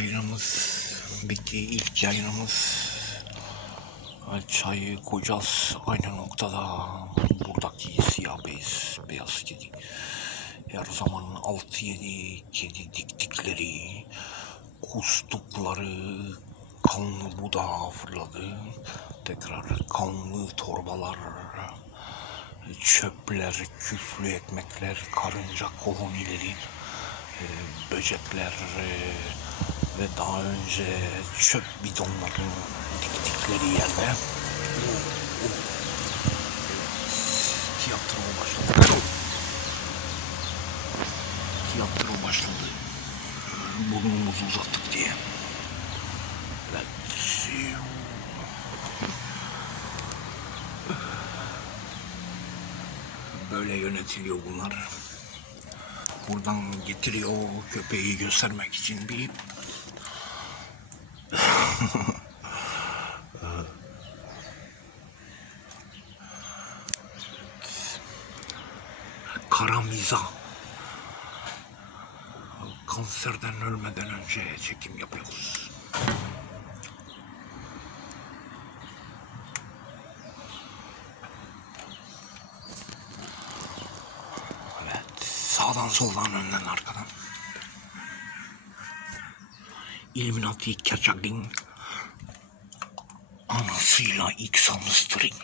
yayınımız bitti. İlk yayınımız. Çayı koyacağız aynı noktada. Buradaki siyah beyaz, beyaz kedi. Her zaman 6-7 kedi diktikleri, kustukları, kanlı budağı fırladı. Tekrar kanlı torbalar, çöpler, küflü ekmekler, karınca kolonileri, e, böcekler e, ve daha önce çöp bidonlarını diktikleri yerde oh, oh, tiyatro başladı. Tiyatro başladı. Burnumuzu uzattık diye. Böyle yönetiliyor bunlar. Buradan getiriyor köpeği göstermek için bir kara mizah. Kanserden ölmeden önce çekim yapıyoruz. Evet, sağdan soldan önden arkadan. Illuminati Kerçaklin anasıyla ilk String.